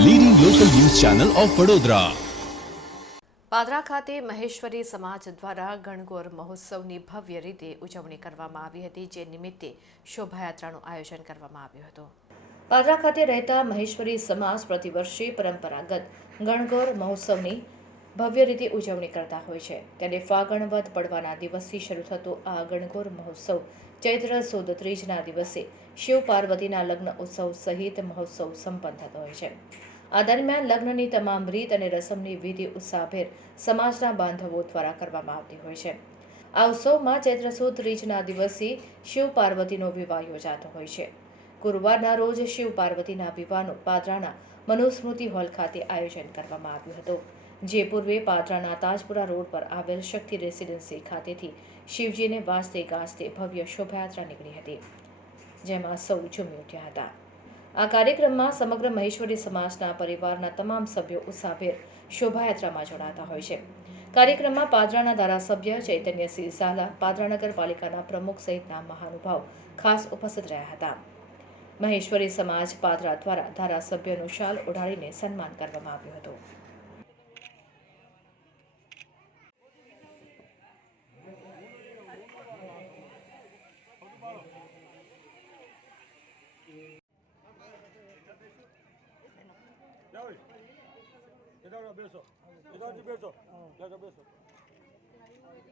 Channel of Vadodara Padra ખાતે મહેશ્વરી સમાજ દ્વારા ગણગોર મહોત્સવની ભવ્ય રીતે ઉજવણી કરવામાં આવી હતી, જે નિમિત્તે શોભાયાત્રાનું આયોજન કરવામાં આવ્યું હતું. પાદરા ખાતે રહેતા મહેશ્વરી સમાજ પ્રતિવર્ષે પરંપરાગત ગણગોર મહોત્સવની ભવ્ય રીતે ઉજવણી કરતા હોય છે. ત્યારે ફાગણ વધ પડવાના દિવસથી શરૂ થતો આ ગણગોર મહોત્સવ ચૈત્ર સુદ ત્રીજના દિવસે શિવ પાર્વતીના લગ્ન ઉત્સવ સહિત મહોત્સવ સંપન્ન થતો હોય છે. આ દરમિયાન લગ્નની તમામ રીત અને રસમની વિધિ ઉત્સાહભેર સમાજના બાંધવો દ્વારા કરવામાં આવતી હોય છે. આ ઉત્સવમાં ચૈત્ર સુદ ત્રીજના દિવસે શિવ પાર્વતીનો વિવાહ યોજાતો હોય છે. ગુરુવારના રોજ શિવ પાર્વતીના વિવાહનું પાદરાના મનુસ્મૃતિ હોલ ખાતે આયોજન કરવામાં આવ્યું હતું, જે પૂર્વે પાદરાના તાજપુરા રોડ પર આવેલ શક્તિ રેસિડેન્સી ખાતેથી શિવજીને વાજતે ગાજતે ભવ્ય શોભાયાત્રા નીકળી હતી. જેમાં સૌ ઝૂમી ઉઠ્યા હતા. આ કાર્યક્રમમાં સમગ્ર મહેશ્વરી સમાજના પરિવારના તમામ સભ્યો ઉત્સાહભેર શોભાયાત્રામાં જોડાતા હોય છે. કાર્યક્રમમાં પાદરાના ધારાસભ્ય ચૈતન્યસિંહ ઝાલા, પાદરા નગરપાલિકાના પ્રમુખ સહિતના મહાનુભાવ ખાસ ઉપસ્થિત રહ્યા હતા. મહેશ્વરી સમાજ પાદરા દ્વારા ધારાસભ્યનું શાલ ઓઢાડીને સન્માન કરવામાં આવ્યું હતું. Oi. Que dá o abraço. Que dá o dá.